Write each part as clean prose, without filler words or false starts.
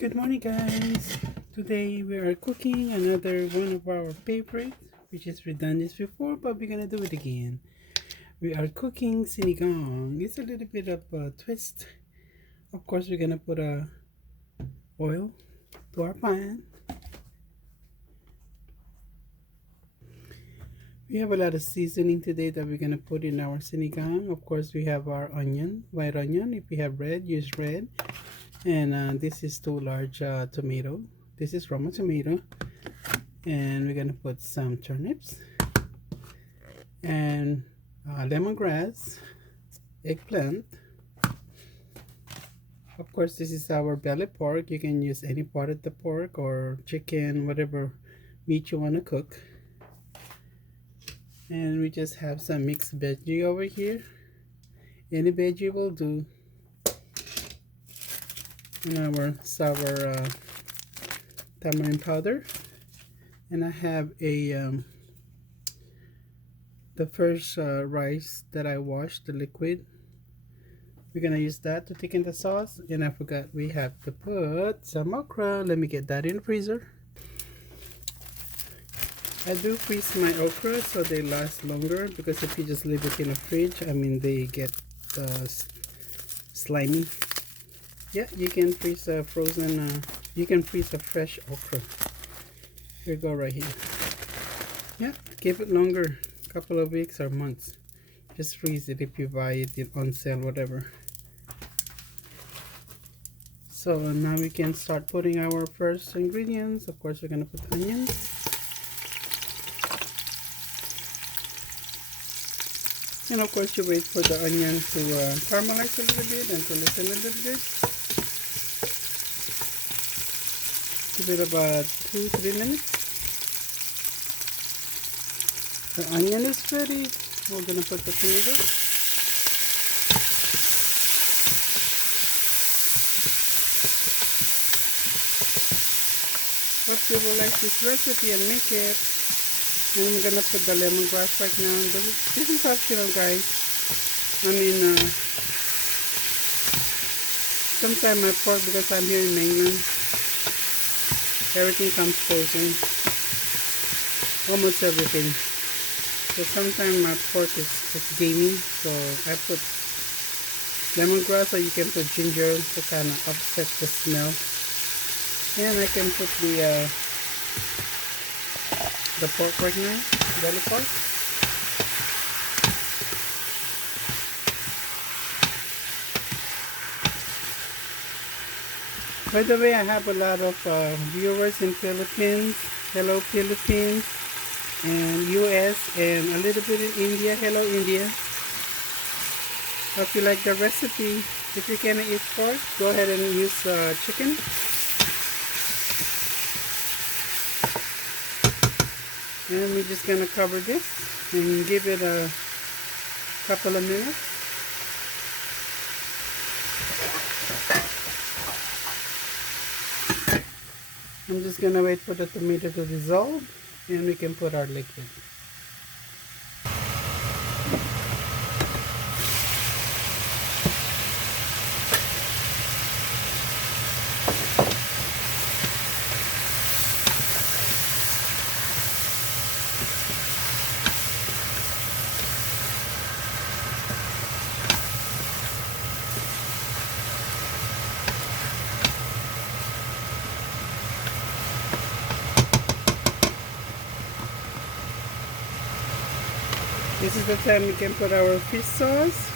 Good morning, guys. Today we are cooking another one of our favorites, which is we've done this before, but we're gonna do it again. We are cooking sinigang. It's a little bit of a twist. Of course, we're gonna put oil to our pan. We have a lot of seasoning today that we're gonna put in our sinigang. Of course, we have our onion, white onion. If you have red, use red. And this is 2 large tomato. This is Roma tomato. And we're gonna put some turnips and lemongrass, eggplant. Of course, this is our belly pork. You can use any part of the pork or chicken, whatever meat you want to cook. And we just have some mixed veggie over here. Any veggie will do. And our sour tamarind powder. And I have the first rice that I washed, the liquid. We're gonna use that to thicken the sauce. And I forgot we have to put some okra. Let me get that in the freezer. I do freeze my okra so they last longer, because if you just leave it in the fridge, they get slimy. Yeah, you can freeze a frozen, you can freeze a fresh okra. Here you go, right here. Yeah, keep it longer, couple of weeks or months. Just freeze it if you buy it on sale, whatever. So now we can start putting our first ingredients. Of course, we're gonna put onions. And of course, you wait for the onion to caramelize a little bit and to listen a little bit. Give it about 2-3 minutes. The onion is ready. We're gonna put the tomatoes. Hope you will like this recipe and make it. And I'm gonna put the lemongrass right now. This is optional, guys. Sometimes my pork, because I'm here in England, everything comes frozen. Almost everything. So sometimes my pork is gamey. So I put lemongrass, or you can put ginger to kind of offset the smell. And I can put the pork right now, belly pork. By the way, I have a lot of viewers in Philippines. Hello Philippines, and US, and a little bit in India. Hello India. Hope you like the recipe. If you can eat pork, go ahead and use chicken. And we're just gonna cover this and give it a couple of minutes. I'm just gonna wait for the tomato to dissolve, and we can put our liquid. This is the time we can put our fish sauce.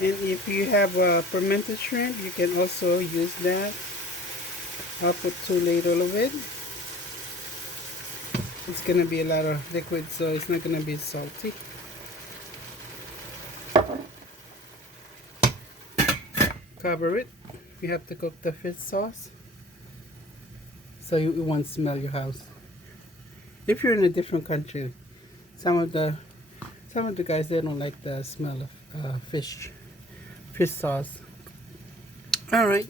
And if you have fermented shrimp, you can also use that. I'll put too little of it. It's gonna be a lot of liquid, so it's not gonna be salty. Cover it. You have to cook the fish sauce, so you won't smell your house. If you're in a different country, some of the guys, they don't like the smell of fish sauce. All right.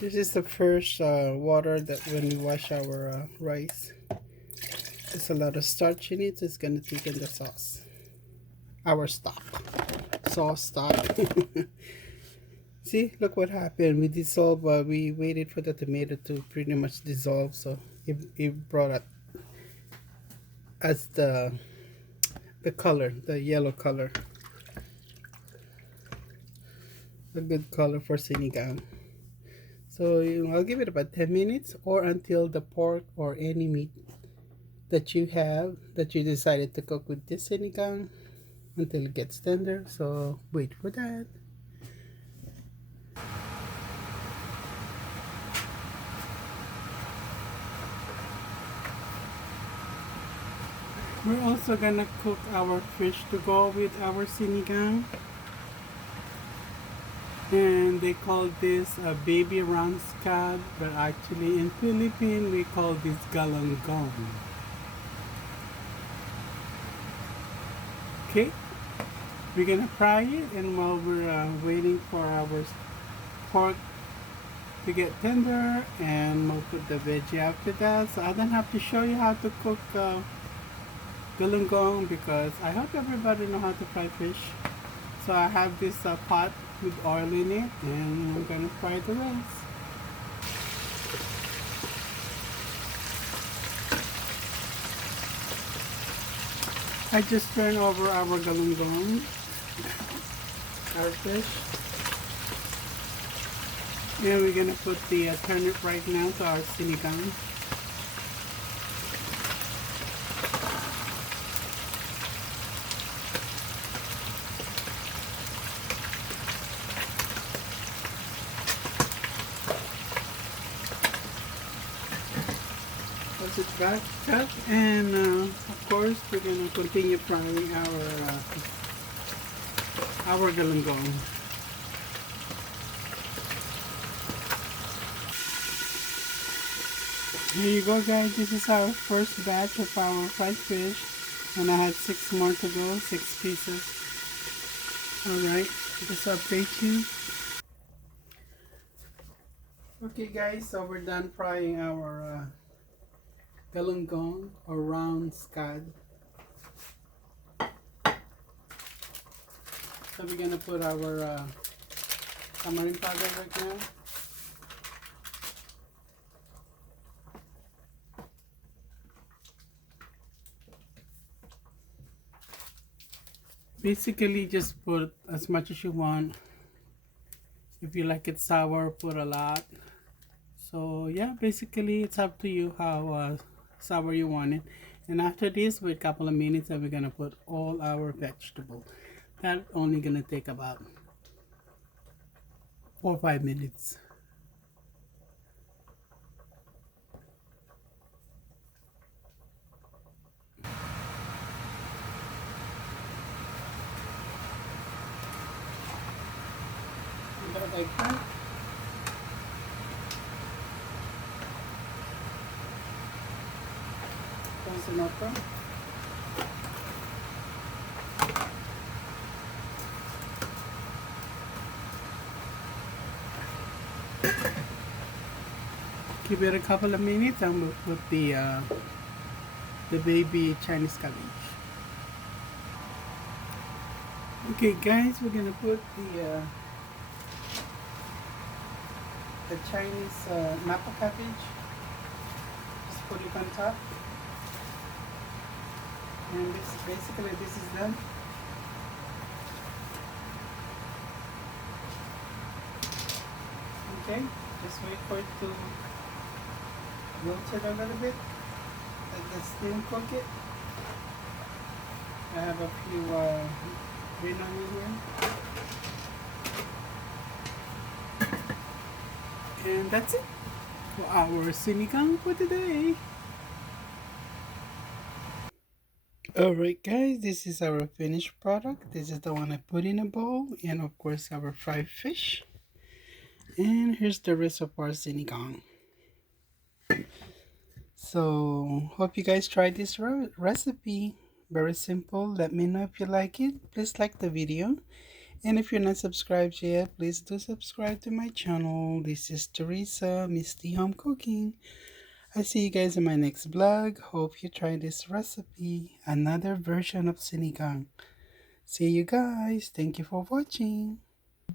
This is the first water that when we wash our rice. There's a lot of starch in it, so it's gonna thicken the sauce. Our stock. Sauce stock. See, look what happened. We dissolved, we waited for the tomato to pretty much dissolve, so it brought up as the color, the yellow color. A good color for sinigang. So I'll give it about 10 minutes or until the pork or any meat that you have that you decided to cook with this sinigang until it gets tender. So wait for that. We're also gonna cook our fish to go with our sinigang. And they call this a baby round scad, but actually in Philippines we call this galunggong. Okay, we're gonna fry it, and while we're waiting for our pork to get tender, and we'll put the veggie after that. So I don't have to show you how to cook galunggong because I hope everybody know how to fry fish. So I have this pot with oil in it, and I'm gonna fry the rest. I just turned over our galunggong, our fish, and we're gonna put the turnip right now to our sinigang. Put it back, cut, and of course we're gonna continue frying our galunggong. Here you go, guys. This is our first batch of our fried fish, and I had 6 more to go, 6 pieces. Alright, just update you. Okay, guys, so we're done frying our galunggong or round scad. So we're gonna put our tamarind powder right now. Basically, just put as much as you want. If you like it sour, put a lot. So yeah, basically it's up to you how sour you want it. And after this, wait a couple of minutes, and we're gonna put all our vegetables. That only gonna take about 4 or 5 minutes. You got eggplant? There's an okra. Give it a couple of minutes, and we'll put the baby Chinese cabbage. Okay, guys, we're gonna put the Chinese napa cabbage. Just put it on top, and this is done. Okay, just wait for it to wilt it a little bit. Let the steam cook it. I have a few green onions here. And that's it for our sinigang for today. Alright, guys, this is our finished product. This is the one I put in a bowl, and of course our fried fish. And here's the rest of our sinigang. So hope you guys try this recipe. Very simple. Let me know if you like it. Please like the video, And if you're not subscribed yet, please do subscribe to my channel. This is Teresa, Misty Home Cooking. I see you guys in my next vlog. Hope you try this recipe, another version of sinigang. See you guys. Thank you for watching.